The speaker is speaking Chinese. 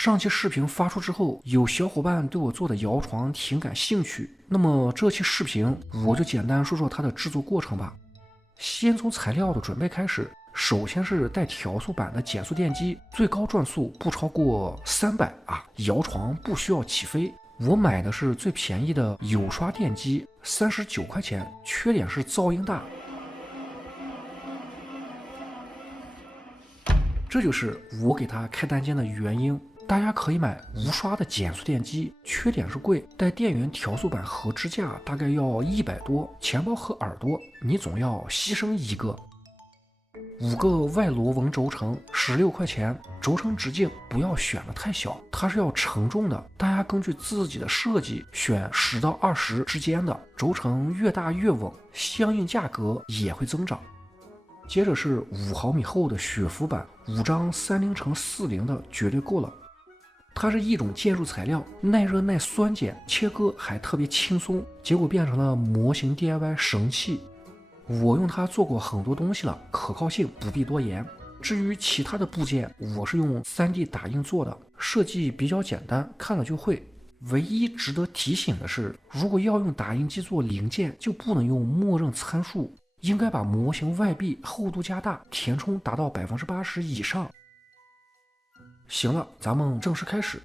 上期视频发出之后，有小伙伴对我做的摇床挺感兴趣，那么这期视频我就简单说说它的制作过程吧。先从材料的准备开始，首先是带调速板的减速电机，最高转速不超过300啊，摇床不需要起飞。我买的是最便宜的有刷电机，39块钱，缺点是噪音大。这就是我给它开单间的原因。大家可以买无刷的减速电机，缺点是贵，带电源调速板和支架大概要100多，钱包和耳朵你总要牺牲一个。5个外螺纹轴承16块钱，轴承直径不要选的太小，它是要承重的，大家根据自己的设计选10到20之间的，轴承越大越稳，相应价格也会增长。接着是5毫米厚的雪浮板，5张30×40的绝对够了。它是一种建筑材料，耐热耐酸碱，切割还特别轻松，结果变成了模型 DIY 神器。我用它做过很多东西了，可靠性不必多言。至于其他的部件，我是用 3D 打印做的，设计比较简单，看了就会。唯一值得提醒的是，如果要用打印机做零件，就不能用默认参数，应该把模型外壁厚度加大，填充达到80%以上。行了，咱们正式开始。